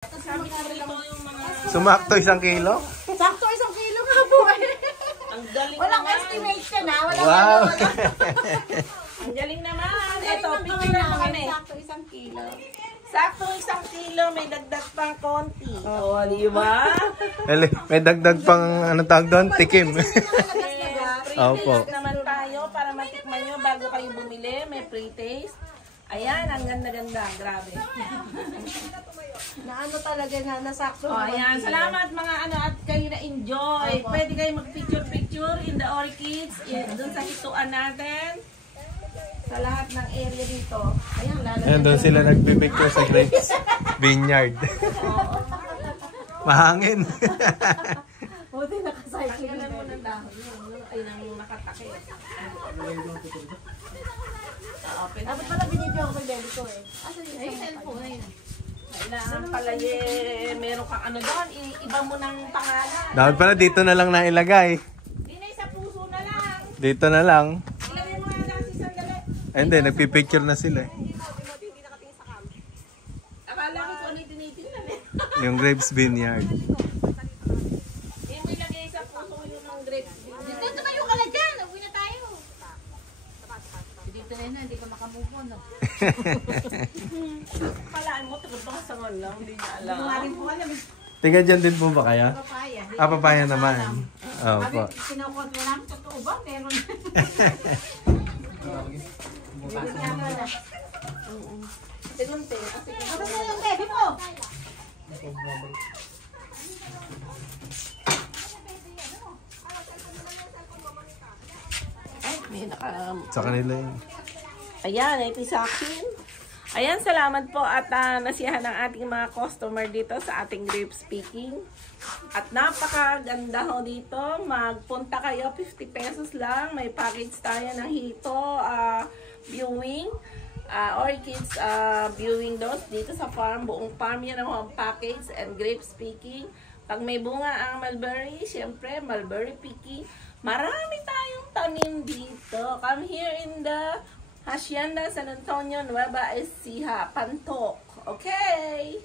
Sabi ko rin yung mga... Sumakto 1 kilo? Sakto 1 kilo nga po eh. Ang galing Walang naman. estimation ha. Walang Wow! Ang galing naman. Ito, picture mo kami. Sakto 1 kilo. Sakto 1 kilo, may dagdag pang konti. Oo, di ba? May dagdag pang ano tawag doon? Tikim. Pre-taste naman tayo para matikman nyo bago kayo bumili. May pre-taste. Ayan, ang ganda-ganda. Grabe. Na ano talaga na nasakto. Oh, ayan. Salamat mga ano at kayo na-enjoy. Pwede kayo mag-picture-picture in the orchids. Doon sa hituan natin. Sa lahat ng area dito. Ayan, lalagyan. Ayan, doon sila nagpipicture sa grapes vineyard. Mahangin. Buti nakacycling. Tanggalan mo ng dahon. Ay, nang nakatakip. Dapat pala binibigyan ko kay Beli ko eh. Asa yung Ay, cellphone na yun. Kailangan pala meron kang ano doon, iba mo ng pangalan. Dapat pala dito na lang nailagay. Hindi na sa puso na lang. Dito na lang. Ilagay mo nga lang si sandali. Ay, hindi, nagpipicture na sila eh. Akala ko kung ano yung tinitingnan eh. Yung grapes vineyard. Hindi mo ilagay sa puso yung ng grapes. Dito kayo ka na dyan. Uwi na tayo. Dito na hindi ka makamove on. Kalaan mo, tagabasan lang. Hindi niya alam. Maring po alam. Tiga dyan din po ba kaya? Papaya. Papaya naman. Oo po. Sinukot mo namin. Totoo ba? Meron. Sigunti. Ano na yung baby mo? Ay, may Sa kanila yun. Ayan, ito sa akin. Ayan, salamat po at nasiyahan ng ating mga customer dito sa ating grape speaking. At napakaganda ho dito. Magpunta kayo, 50 pesos lang. May package tayo ng hito, viewing, orchids viewing dos dito sa farm. Buong farm yan ang package and grape speaking. Pag may bunga ang mulberry, syempre mulberry picking. Marami tayong tanim dito. Come here in the Hacienda San Antonio, Nueva Ecija, Pantoc. Okay?